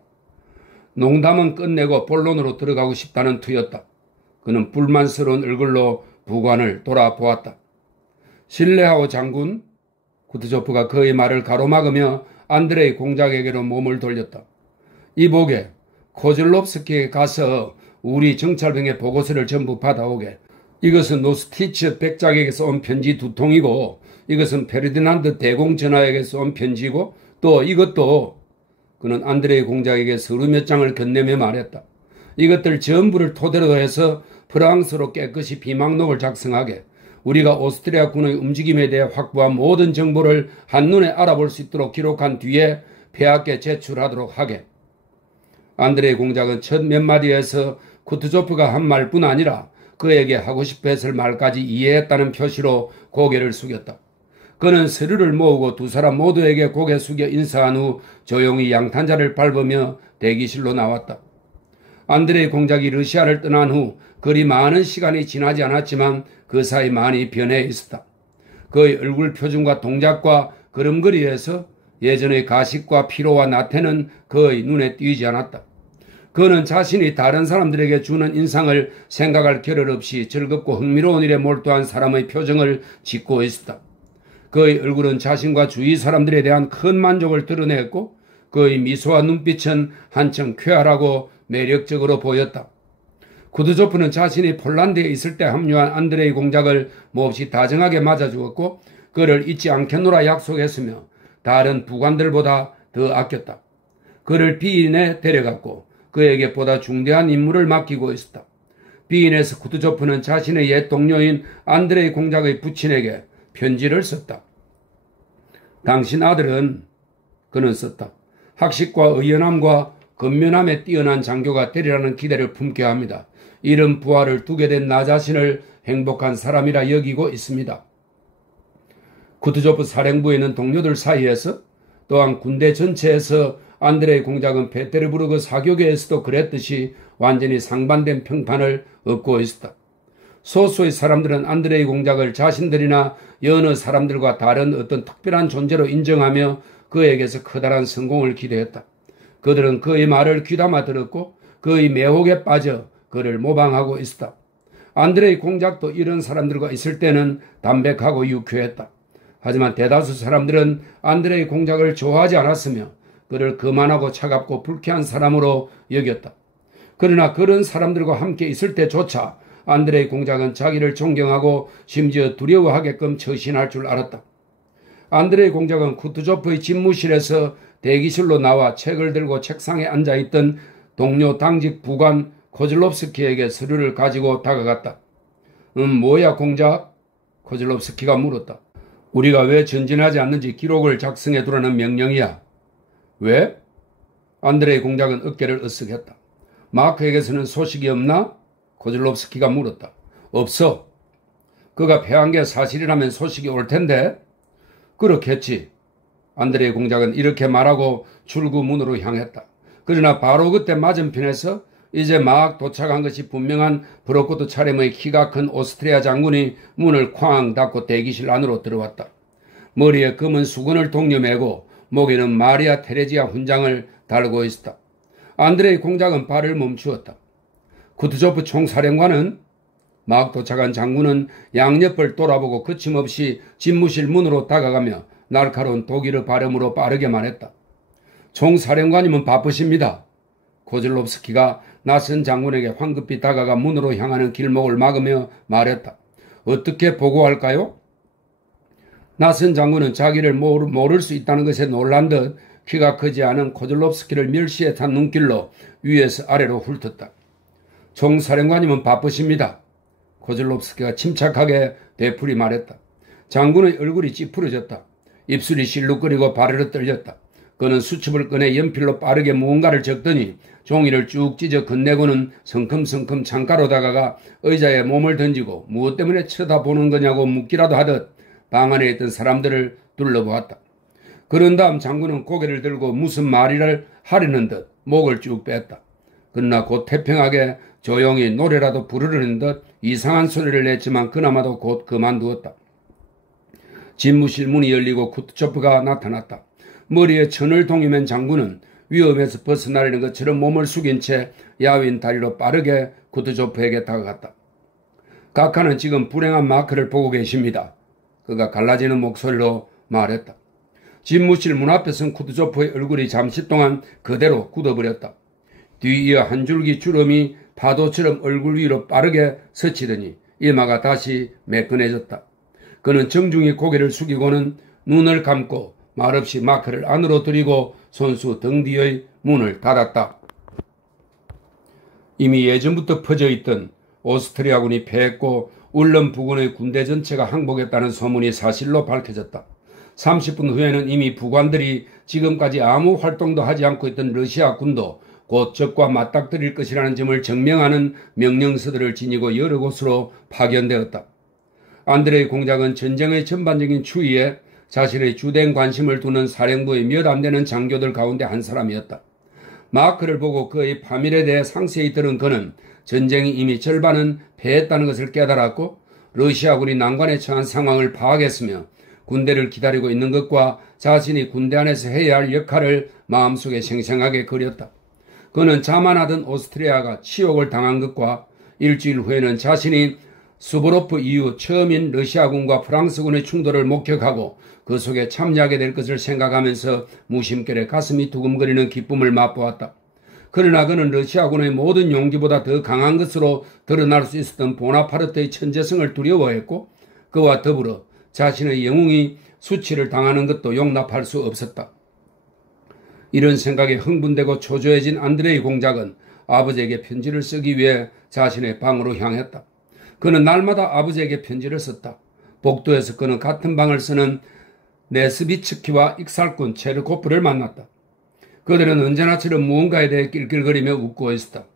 농담은 끝내고 본론으로 들어가고 싶다는 투였다. 그는 불만스러운 얼굴로 부관을 돌아보았다. 신뢰하오 장군. 쿠투조프가 그의 말을 가로막으며 안드레이 공작에게로 몸을 돌렸다. 이보게, 코즐롭스키에 가서 우리 정찰병의 보고서를 전부 받아오게. 이것은 노스티츠 백작에게서 온 편지 2통이고 이것은 페르디난드 대공전하에게서 온 편지고 또 이것도 그는 안드레이 공작에게 서류 몇 장을 건네며 말했다. 이것들 전부를 토대로 해서 프랑스로 깨끗이 비망록을 작성하게 우리가 오스트리아 군의 움직임에 대해 확보한 모든 정보를 한눈에 알아볼 수 있도록 기록한 뒤에 폐하께 제출하도록 하게. 안드레이 공작은 첫 몇 마디에서 쿠투조프가 한 말뿐 아니라 그에게 하고 싶어 했을 말까지 이해했다는 표시로 고개를 숙였다. 그는 서류를 모으고 두 사람 모두에게 고개 숙여 인사한 후 조용히 양탄자를 밟으며 대기실로 나왔다. 안드레이 공작이 러시아를 떠난 후 그리 많은 시간이 지나지 않았지만 그 사이 많이 변해 있었다. 그의 얼굴 표정과 동작과 걸음걸이에서 예전의 가식과 피로와 나태는 그의 눈에 띄지 않았다. 그는 자신이 다른 사람들에게 주는 인상을 생각할 겨를 없이 즐겁고 흥미로운 일에 몰두한 사람의 표정을 짓고 있었다. 그의 얼굴은 자신과 주위 사람들에 대한 큰 만족을 드러냈고 그의 미소와 눈빛은 한층 쾌활하고 매력적으로 보였다. 쿠투조프는 자신이 폴란드에 있을 때 합류한 안드레이 공작을 몹시 다정하게 맞아주었고 그를 잊지 않겠노라 약속했으며 다른 부관들보다 더 아꼈다. 그를 비인에 데려갔고 그에게 보다 중대한 임무를 맡기고 있었다. 비인에서 쿠투조프는 자신의 옛 동료인 안드레이 공작의 부친에게 편지를 썼다. 당신 아들은 그는 썼다. 학식과 의연함과 근면함에 뛰어난 장교가 되리라는 기대를 품게 합니다. 이런 부하를 두게 된 나 자신을 행복한 사람이라 여기고 있습니다. 쿠투조프 사령부에 있는 동료들 사이에서 또한 군대 전체에서 안드레이 공작은 페테르부르크 사교계에서도 그랬듯이 완전히 상반된 평판을 얻고 있었다. 소수의 사람들은 안드레이 공작을 자신들이나 여느 사람들과 다른 어떤 특별한 존재로 인정하며 그에게서 커다란 성공을 기대했다. 그들은 그의 말을 귀담아 들었고 그의 매혹에 빠져 그를 모방하고 있었다. 안드레이 공작도 이런 사람들과 있을 때는 담백하고 유쾌했다. 하지만 대다수 사람들은 안드레이 공작을 좋아하지 않았으며 그를 거만하고 차갑고 불쾌한 사람으로 여겼다. 그러나 그런 사람들과 함께 있을 때조차 안드레이 공작은 자기를 존경하고 심지어 두려워하게끔 처신할 줄 알았다. 안드레이 공작은 쿠투조프의 집무실에서 대기실로 나와 책을 들고 책상에 앉아있던 동료 당직 부관 코즐롭스키에게 서류를 가지고 다가갔다. 뭐야 공작? 코즐롭스키가 물었다. 우리가 왜 전진하지 않는지 기록을 작성해 두라는 명령이야. 왜? 안드레이 공작은 어깨를 으쓱했다. 마크에게서는 소식이 없나? 코즐롭스키가 물었다. 없어. 그가 패한 게 사실이라면 소식이 올 텐데. 그렇겠지. 안드레이 공작은 이렇게 말하고 출구 문으로 향했다. 그러나 바로 그때 맞은편에서 이제 막 도착한 것이 분명한 브로코트 차림의 키가 큰 오스트리아 장군이 문을 쾅 닫고 대기실 안으로 들어왔다. 머리에 검은 수건을 동여매고 목에는 마리아 테레지아 훈장을 달고 있었다. 안드레이 공작은 발을 멈추었다. 쿠투조프 총사령관은 막 도착한 장군은 양옆을 돌아보고 거침없이 집무실 문으로 다가가며 날카로운 독일어 발음으로 빠르게 말했다. 총사령관님은 바쁘십니다. 코즐롭스키가 낯선 장군에게 황급히 다가가 문으로 향하는 길목을 막으며 말했다. 어떻게 보고할까요? 낯선 장군은 자기를 모를 수 있다는 것에 놀란 듯 키가 크지 않은 코즐롭스키를 멸시에 탄 눈길로 위에서 아래로 훑었다. 총사령관님은 바쁘십니다. 코즐롭스키가 침착하게 되풀이 말했다. 장군의 얼굴이 찌푸려졌다. 입술이 실룩거리고 바르르 떨렸다. 그는 수첩을 꺼내 연필로 빠르게 무언가를 적더니 종이를 쭉 찢어 건네고는 성큼성큼 창가로 다가가 의자에 몸을 던지고 무엇 때문에 쳐다보는 거냐고 묻기라도 하듯 방 안에 있던 사람들을 둘러보았다. 그런 다음 장군은 고개를 들고 무슨 말을 하려는 듯 목을 쭉 뺐다. 그러나 곧 태평하게 조용히 노래라도 부르려는 듯 이상한 소리를 냈지만 그나마도 곧 그만두었다. 집무실 문이 열리고 쿠투조프가 나타났다. 머리에 천을 동이맨 장군은 위험에서 벗어나려는 것처럼 몸을 숙인 채 야윈 다리로 빠르게 쿠투조프에게 다가갔다. 각하는 지금 불행한 마크를 보고 계십니다. 그가 갈라지는 목소리로 말했다. 집무실 문 앞에 선 쿠드조프의 얼굴이 잠시 동안 그대로 굳어버렸다. 뒤이어 한 줄기 주름이 파도처럼 얼굴 위로 빠르게 스치더니 이마가 다시 매끈해졌다. 그는 정중히 고개를 숙이고는 눈을 감고 말없이 마크를 안으로 들이고 손수 등 뒤의 문을 닫았다. 이미 예전부터 퍼져있던 오스트리아군이 패했고 울름 부근의 군대 전체가 항복했다는 소문이 사실로 밝혀졌다. 30분 후에는 이미 부관들이 지금까지 아무 활동도 하지 않고 있던 러시아 군도 곧 적과 맞닥뜨릴 것이라는 점을 증명하는 명령서들을 지니고 여러 곳으로 파견되었다. 안드레이 공작은 전쟁의 전반적인 추이에 자신의 주된 관심을 두는 사령부의 몇 안 되는 장교들 가운데 한 사람이었다. 마크를 보고 그의 파밀에 대해 상세히 들은 그는 전쟁이 이미 절반은 패했다는 것을 깨달았고 러시아군이 난관에 처한 상황을 파악했으며 군대를 기다리고 있는 것과 자신이 군대 안에서 해야 할 역할을 마음속에 생생하게 그렸다. 그는 자만하던 오스트리아가 치욕을 당한 것과 일주일 후에는 자신이 수보로프 이후 처음인 러시아군과 프랑스군의 충돌을 목격하고 그 속에 참여하게 될 것을 생각하면서 무심결에 가슴이 두근거리는 기쁨을 맛보았다. 그러나 그는 러시아군의 모든 용기보다 더 강한 것으로 드러날 수 있었던 보나파르트의 천재성을 두려워했고 그와 더불어 자신의 영웅이 수치를 당하는 것도 용납할 수 없었다. 이런 생각에 흥분되고 초조해진 안드레이 공작은 아버지에게 편지를 쓰기 위해 자신의 방으로 향했다. 그는 날마다 아버지에게 편지를 썼다. 복도에서 그는 같은 방을 쓰는 네스비츠키와 익살꾼 체르코프를 만났다. 그들은 언제나처럼 무언가에 대해 낄낄거리며 웃고 있었다.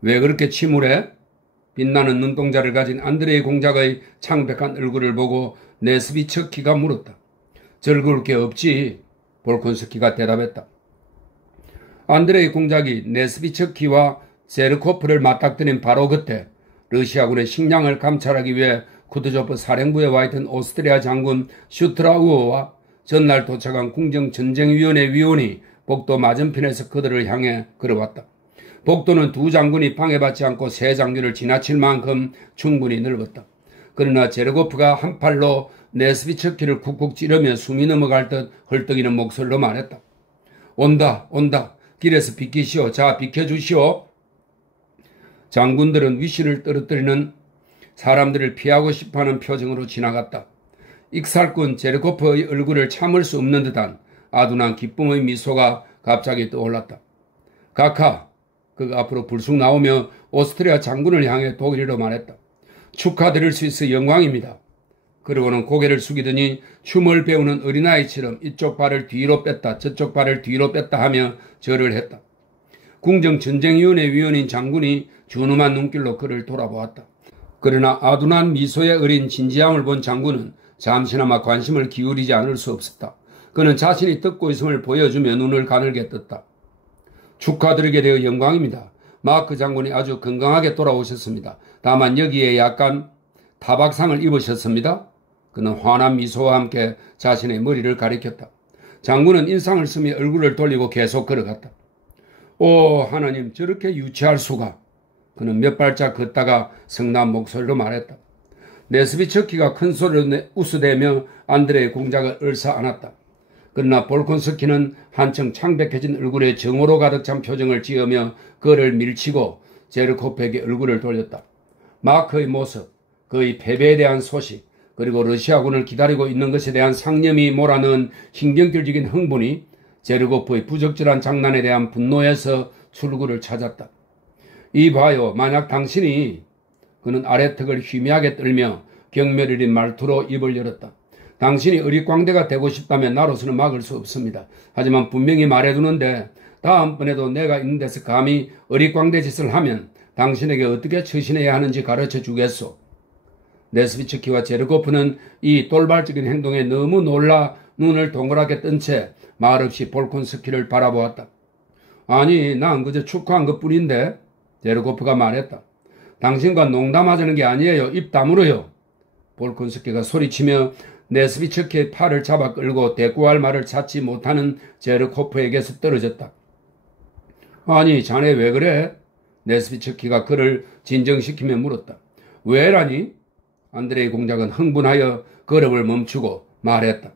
왜 그렇게 침울해? 빛나는 눈동자를 가진 안드레이 공작의 창백한 얼굴을 보고 네스비츠키가 물었다. 즐거울 게 없지. 볼콘스키가 대답했다. 안드레이 공작이 네스비츠키와 체르코프를 맞닥뜨린 바로 그때 러시아군의 식량을 감찰하기 위해 쿠드조프 사령부에 와 있던 오스트리아 장군 슈트라우어와 전날 도착한 궁정전쟁위원회 위원이 복도 맞은편에서 그들을 향해 걸어왔다. 복도는 두 장군이 방해받지 않고 세 장교를 지나칠 만큼 충분히 넓었다. 그러나 제르고프가 한 팔로 네스비츠키를 쿡쿡 찌르며 숨이 넘어갈 듯 헐떡이는 목소리로 말했다. 온다, 온다. 길에서 비키시오. 자, 비켜주시오. 장군들은 위시를 떨어뜨리는 사람들을 피하고 싶어하는 표정으로 지나갔다. 익살꾼 제르코프의 얼굴을 참을 수 없는 듯한 아둔한 기쁨의 미소가 갑자기 떠올랐다. 가카, 그가 앞으로 불쑥 나오며 오스트리아 장군을 향해 독일어로 말했다. 축하드릴 수 있어 영광입니다. 그러고는 고개를 숙이더니 춤을 배우는 어린아이처럼 이쪽 발을 뒤로 뺐다 저쪽 발을 뒤로 뺐다 하며 절을 했다. 궁정전쟁위원회 위원인 장군이 준엄한 눈길로 그를 돌아보았다. 그러나 아둔한 미소에 어린 진지함을 본 장군은 잠시나마 관심을 기울이지 않을 수 없었다. 그는 자신이 듣고 있음을 보여주며 눈을 가늘게 떴다. 축하드리게 되어 영광입니다. 마크 장군이 아주 건강하게 돌아오셨습니다. 다만 여기에 약간 타박상을 입으셨습니다. 그는 환한 미소와 함께 자신의 머리를 가리켰다. 장군은 인상을 쓰며 얼굴을 돌리고 계속 걸어갔다. 오 하나님, 저렇게 유치할 수가. 그는 몇 발짝 걷다가 성난 목소리로 말했다. 네스비츠키가 큰 소리로 웃어대며 안드레의 공작을 얼싸안았다. 그러나 볼콘스키는 한층 창백해진 얼굴에 정오로 가득 찬 표정을 지으며 그를 밀치고 제르코프에게 얼굴을 돌렸다. 마크의 모습, 그의 패배에 대한 소식, 그리고 러시아군을 기다리고 있는 것에 대한 상념이 몰아넣은 신경질적인 흥분이 제르코프의 부적절한 장난에 대한 분노에서 출구를 찾았다. 이 봐요. 만약 당신이 그는 아래턱을 희미하게 떨며 경멸이린 말투로 입을 열었다. 당신이 어릿광대가 되고 싶다면 나로서는 막을 수 없습니다. 하지만 분명히 말해두는데 다음번에도 내가 있는 데서 감히 어릿광대 짓을 하면 당신에게 어떻게 처신해야 하는지 가르쳐 주겠소. 네스비츠키와 제르코프는 이 돌발적인 행동에 너무 놀라 눈을 동그랗게 뜬 채 말없이 볼콘스키를 바라보았다. 아니, 난 그저 축하한 것뿐인데. 제르코프가 말했다. 당신과 농담하자는 게 아니에요. 입 다물어요. 볼콘스키가 소리치며 네스비츠키의 팔을 잡아 끌고 대꾸할 말을 찾지 못하는 제르코프에게서 떨어졌다. 아니, 자네 왜 그래? 네스비츠키가 그를 진정시키며 물었다. 왜라니? 안드레이 공작은 흥분하여 걸음을 멈추고 말했다.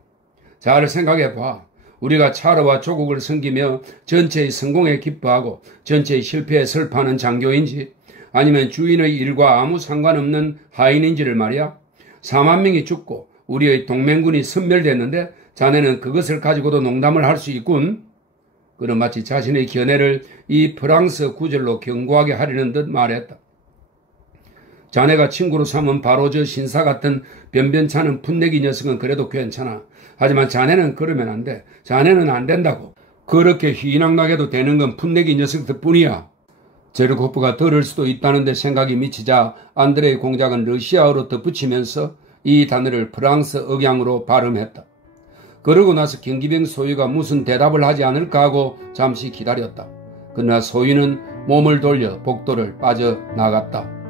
잘 생각해 봐. 우리가 차르와 조국을 섬기며 전체의 성공에 기뻐하고 전체의 실패에 슬퍼하는 장교인지 아니면 주인의 일과 아무 상관없는 하인인지를 말이야. 4만 명이 죽고 우리의 동맹군이 섬멸됐는데 자네는 그것을 가지고도 농담을 할 수 있군. 그는 마치 자신의 견해를 이 프랑스 구절로 견고하게 하려는 듯 말했다. 자네가 친구로 삼은 바로 저 신사 같은 변변찮은 풋내기 녀석은 그래도 괜찮아. 하지만 자네는 그러면 안 돼. 자네는 안 된다고. 그렇게 휘낭나게도 되는 건 풋내기 녀석들 뿐이야. 제르코프가 들을 수도 있다는데 생각이 미치자 안드레의 공작은 러시아어로 덧붙이면서 이 단어를 프랑스 억양으로 발음했다. 그러고 나서 경기병 소유가 무슨 대답을 하지 않을까 하고 잠시 기다렸다. 그러나 소유는 몸을 돌려 복도를 빠져나갔다.